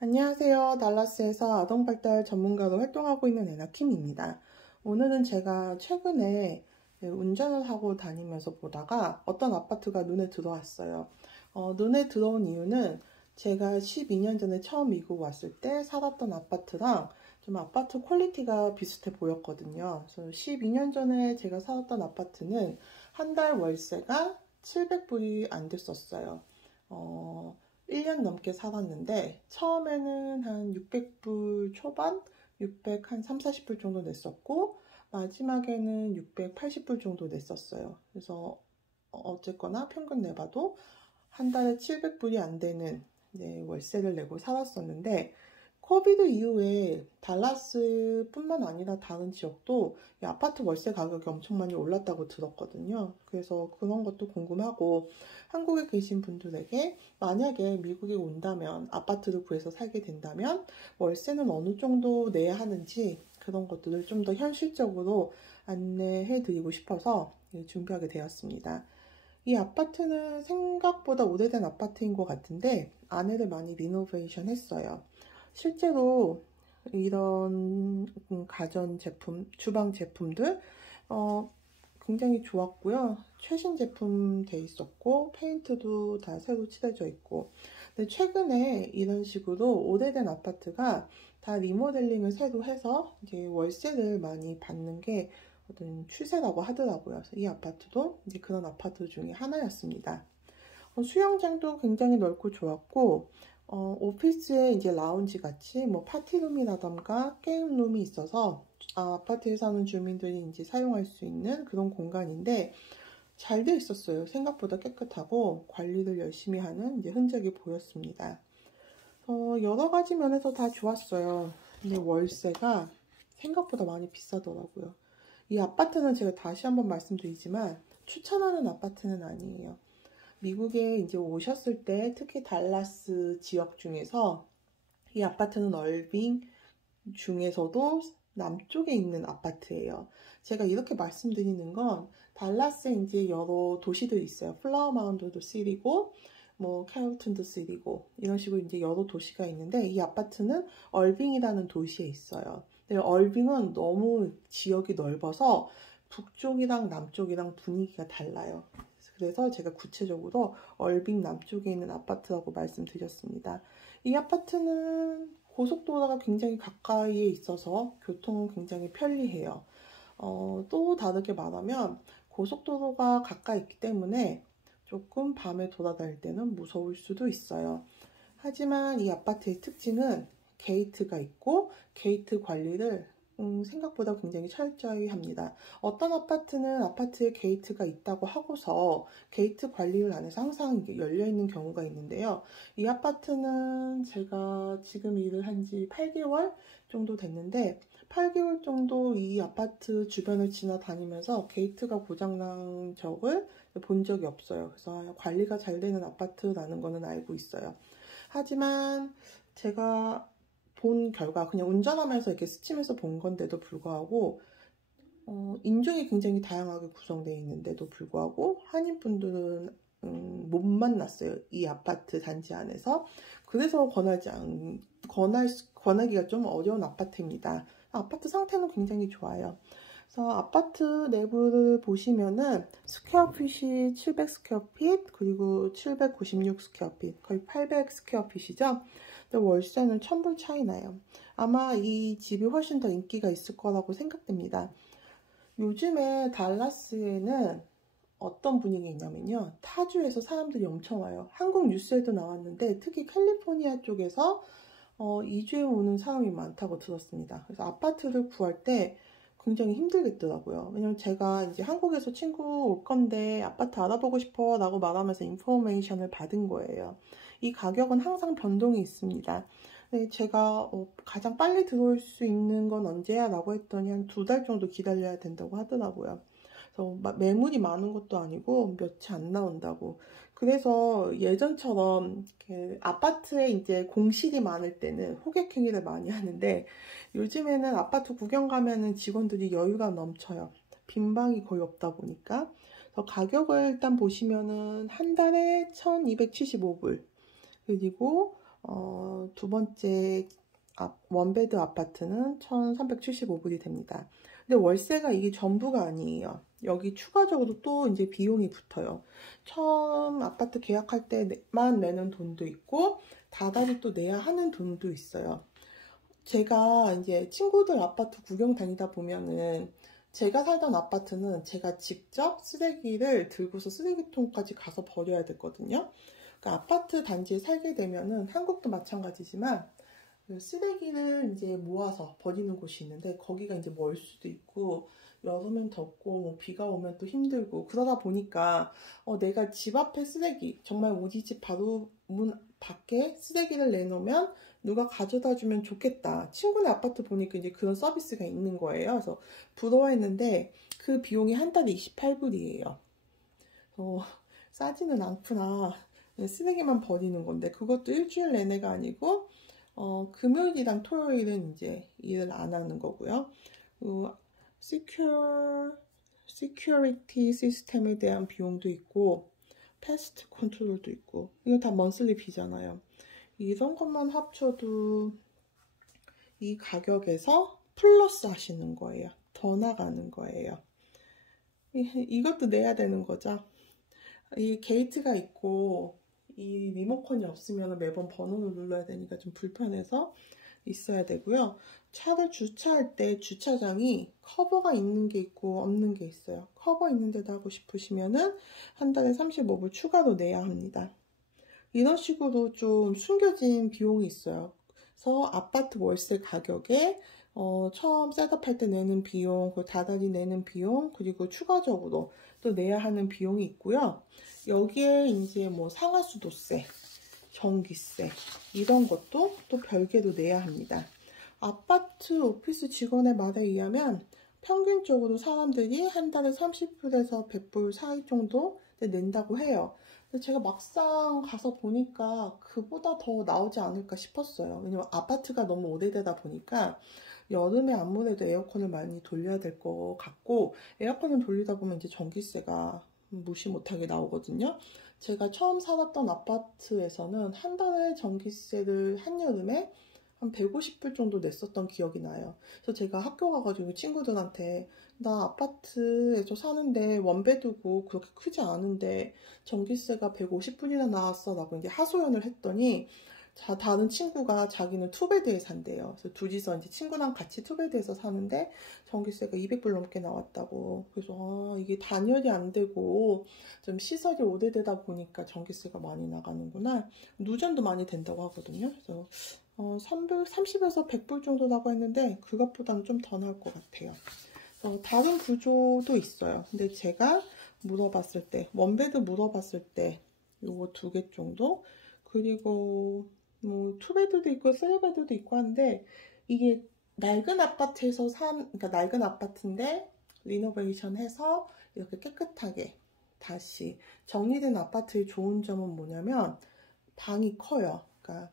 안녕하세요. 달라스에서 아동발달 전문가로 활동하고 있는 에나킴입니다. 오늘은 제가 최근에 운전을 하고 다니면서 보다가 어떤 아파트가 눈에 들어왔어요. 눈에 들어온 이유는 제가 12년 전에 처음 미국 왔을 때 살았던 아파트랑 좀 아파트 퀄리티가 비슷해 보였거든요. 그래서 12년 전에 제가 살았던 아파트는 한 달 월세가 700불이 안 됐었어요. 1년 넘게 살았는데 처음에는 한 600불 초반, 600 한 3, 40불 정도 냈었고 마지막에는 680불 정도 냈었어요. 그래서 어쨌거나 평균 내봐도 한 달에 700불이 안 되는 월세를 내고 살았었는데 코비드 이후에 달라스뿐만 아니라 다른 지역도 이 아파트 월세 가격이 엄청 많이 올랐다고 들었거든요. 그래서 그런 것도 궁금하고 한국에 계신 분들에게 만약에 미국에 온다면 아파트를 구해서 살게 된다면 월세는 어느 정도 내야 하는지 그런 것들을 좀 더 현실적으로 안내해 드리고 싶어서 준비하게 되었습니다. 이 아파트는 생각보다 오래된 아파트인 것 같은데 안에를 많이 리노베이션 했어요. 실제로 이런 가전제품, 주방 제품들 굉장히 좋았고요. 최신 제품 돼 있었고 페인트도 다 새로 칠해져 있고 근데 최근에 이런 식으로 오래된 아파트가 다 리모델링을 새로 해서 이제 월세를 많이 받는 게 어떤 추세라고 하더라고요. 그래서 이 아파트도 이제 그런 아파트 중에 하나였습니다. 수영장도 굉장히 넓고 좋았고 오피스에 이제 라운지 같이 뭐 파티룸이라던가 게임룸이 있어서 아파트에 사는 주민들이 이제 사용할 수 있는 그런 공간인데 잘 돼 있었어요. 생각보다 깨끗하고 관리를 열심히 하는 이제 흔적이 보였습니다. 여러 가지 면에서 다 좋았어요. 근데 월세가 생각보다 많이 비싸더라고요. 이 아파트는 제가 다시 한번 말씀드리지만 추천하는 아파트는 아니에요. 미국에 이제 오셨을 때 특히 달라스 지역 중에서 이 아파트는 얼빙 중에서도 남쪽에 있는 아파트예요. 제가 이렇게 말씀드리는 건 달라스에 이제 여러 도시들이 있어요. 플라워 마운드도 시리고 뭐 캐롤튼도 시리고 이런 식으로 이제 여러 도시가 있는데 이 아파트는 얼빙이라는 도시에 있어요. 근데 얼빙은 너무 지역이 넓어서 북쪽이랑 남쪽이랑 분위기가 달라요. 그래서 제가 구체적으로 얼빙 남쪽에 있는 아파트라고 말씀드렸습니다. 이 아파트는 고속도로가 굉장히 가까이에 있어서 교통은 굉장히 편리해요. 또 다르게 말하면 고속도로가 가까이 있기 때문에 조금 밤에 돌아다닐 때는 무서울 수도 있어요. 하지만 이 아파트의 특징은 게이트가 있고 게이트 관리를 생각보다 굉장히 철저히 합니다. 어떤 아파트는 아파트에 게이트가 있다고 하고서 게이트 관리를 안 해서 항상 열려 있는 경우가 있는데요. 이 아파트는 제가 지금 일을 한 지 8개월 정도 됐는데 8개월 정도 이 아파트 주변을 지나다니면서 게이트가 고장난 적을 본 적이 없어요. 그래서 관리가 잘 되는 아파트라는 거는 알고 있어요. 하지만 제가 본 결과 그냥 운전하면서 이렇게 스치면서 본 건데도 불구하고 인종이 굉장히 다양하게 구성되어 있는데도 불구하고 한인분들은 못 만났어요. 이 아파트 단지 안에서. 그래서 권하기가 좀 어려운 아파트입니다. 아파트 상태는 굉장히 좋아요. 그래서 아파트 내부를 보시면은 스퀘어핏이 700 스퀘어핏 그리고 796 스퀘어핏 거의 800 스퀘어핏이죠. 근데 월세는 1000불 차이 나요. 아마 이 집이 훨씬 더 인기가 있을 거라고 생각됩니다. 요즘에 달라스에는 어떤 분위기 있냐면요. 타주에서 사람들이 엄청 와요. 한국 뉴스에도 나왔는데 특히 캘리포니아 쪽에서 이주해 오는 사람이 많다고 들었습니다. 그래서 아파트를 구할 때 굉장히 힘들겠더라고요. 왜냐면 제가 이제 한국에서 친구 올 건데 아파트 알아보고 싶어 라고 말하면서 인포메이션을 받은 거예요. 이 가격은 항상 변동이 있습니다. 네, 제가 가장 빨리 들어올 수 있는 건 언제야? 라고 했더니 한 2달 정도 기다려야 된다고 하더라고요. 그래서 매물이 많은 것도 아니고 며칠 안 나온다고. 그래서 예전처럼 아파트에 이제 공실이 많을 때는 호객 행위를 많이 하는데 요즘에는 아파트 구경 가면은 직원들이 여유가 넘쳐요. 빈 방이 거의 없다 보니까. 그래서 가격을 일단 보시면은 한 달에 1275불. 그리고 두 번째 원베드 아파트는 1,375불이 됩니다. 근데 월세가 이게 전부가 아니에요. 여기 추가적으로 또 이제 비용이 붙어요. 처음 아파트 계약할 때만 내는 돈도 있고 다달이 또 내야 하는 돈도 있어요. 제가 이제 친구들 아파트 구경 다니다 보면은 제가 살던 아파트는 제가 직접 쓰레기를 들고서 쓰레기통까지 가서 버려야 됐거든요. 그러니까 아파트 단지에 살게 되면은 한국도 마찬가지지만 쓰레기를 이제 모아서 버리는 곳이 있는데 거기가 이제 멀 수도 있고 여름엔 덥고 뭐 비가 오면 또 힘들고 그러다 보니까 내가 집 앞에 쓰레기 정말 우리 집 바로 문 밖에 쓰레기를 내놓으면 누가 가져다 주면 좋겠다. 친구네 아파트 보니까 이제 그런 서비스가 있는 거예요. 그래서 부러워했는데 그 비용이 한 달에 28불이에요. 싸지는 않구나. 쓰레기만 버리는 건데 그것도 일주일 내내가 아니고 금요일이랑 토요일은 이제 일을 안 하는 거고요. 시큐리티 시스템에 대한 비용도 있고 패스트 컨트롤도 있고 이거 다 먼슬리 비잖아요. 이런 것만 합쳐도 이 가격에서 플러스 하시는 거예요. 더 나가는 거예요. 이것도 내야 되는 거죠. 이 게이트가 있고 이 리모컨이 없으면 매번 번호를 눌러야 되니까 좀 불편해서 있어야 되고요. 차를 주차할 때 주차장이 커버가 있는 게 있고 없는 게 있어요. 커버 있는 데다 하고 싶으시면은 한 달에 35불 추가로 내야 합니다. 이런 식으로 좀 숨겨진 비용이 있어요. 그래서 아파트 월세 가격에 처음 셋업할 때 내는 비용, 그 다달이 내는 비용, 그리고 추가적으로 또 내야 하는 비용이 있고요. 여기에 이제 뭐 상하수도세, 전기세 이런 것도 또 별개로 내야 합니다. 아파트 오피스 직원의 말에 의하면 평균적으로 사람들이 한 달에 30불에서 100불 사이 정도 낸다고 해요. 근데 제가 막상 가서 보니까 그보다 더 나오지 않을까 싶었어요. 왜냐면 아파트가 너무 오래되다 보니까 여름에 아무래도 에어컨을 많이 돌려야 될 것 같고 에어컨을 돌리다 보면 이제 전기세가 무시 못하게 나오거든요. 제가 처음 살았던 아파트에서는 한 달에 전기세를 한여름에 한 150불 정도 냈었던 기억이 나요. 그래서 제가 학교 가가지고 친구들한테 나 아파트에서 사는데 원베드고 그렇게 크지 않은데 전기세가 150불이나 나왔어 라고 이제 하소연을 했더니 다른 친구가 자기는 투베드에 산대요. 그래서 둘이서 이제 친구랑 같이 투베드에서 사는데 전기세가 200불 넘게 나왔다고. 그래서 이게 단열이 안 되고 좀 시설이 오래되다 보니까 전기세가 많이 나가는구나. 누전도 많이 된다고 하거든요. 그래서 30에서 100불 정도라고 했는데 그것보다는 좀 더 나을 것 같아요. 다른 구조도 있어요. 근데 제가 물어봤을 때 원베드 물어봤을 때 요거 2개 정도 그리고 뭐 투베드도 있고 쓰리베드도 있고 한데 이게 낡은 아파트에서 그러니까 낡은 아파트인데 리노베이션 해서 이렇게 깨끗하게 다시 정리된 아파트의 좋은 점은 뭐냐면 방이 커요. 그러니까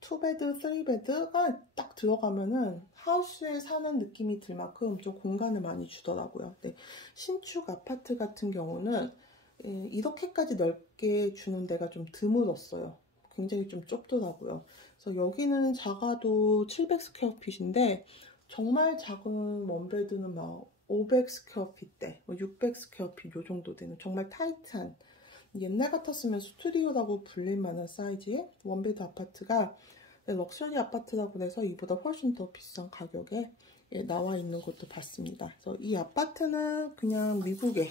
투베드, 쓰리베드가 딱 들어가면은 하우스에 사는 느낌이 들 만큼 좀 공간을 많이 주더라고요. 근데 신축 아파트 같은 경우는 이렇게까지 넓게 주는 데가 좀 드물었어요. 굉장히 좀 좁더라고요. 그래서 여기는 작아도 700스퀘어핏인데 정말 작은 원베드는 막 500스퀘어핏대, 600스퀘어핏 요 정도 되는 정말 타이트한 옛날 같았으면 스튜디오라고 불릴 만한 사이즈의 원베드 아파트가 럭셔리 아파트라고 해서 이보다 훨씬 더 비싼 가격에 나와 있는 것도 봤습니다. 그래서 이 아파트는 그냥 미국의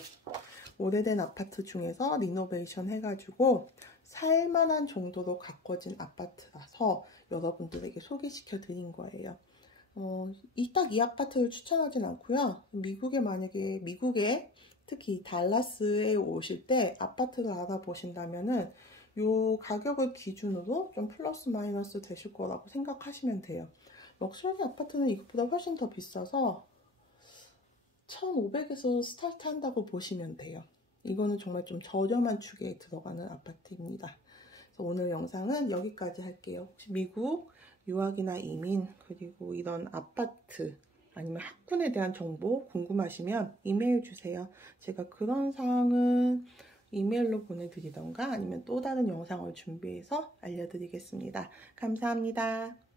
오래된 아파트 중에서 리노베이션 해가지고 살만한 정도로 가꿔진 아파트라서 여러분들에게 소개시켜 드린 거예요. 딱 이 아파트를 추천하진 않고요. 만약에 미국에 특히 달라스에 오실 때 아파트를 알아보신다면은 요 가격을 기준으로 좀 플러스 마이너스 되실 거라고 생각하시면 돼요. 럭셔리 아파트는 이것보다 훨씬 더 비싸서 1,500에서 스타트 한다고 보시면 돼요. 이거는 정말 좀 저렴한 축에 들어가는 아파트입니다. 그래서 오늘 영상은 여기까지 할게요. 혹시 미국 유학이나 이민 그리고 이런 아파트 아니면 학군에 대한 정보 궁금하시면 이메일 주세요. 제가 그런 사항은 이메일로 보내드리던가 아니면 또 다른 영상을 준비해서 알려드리겠습니다. 감사합니다.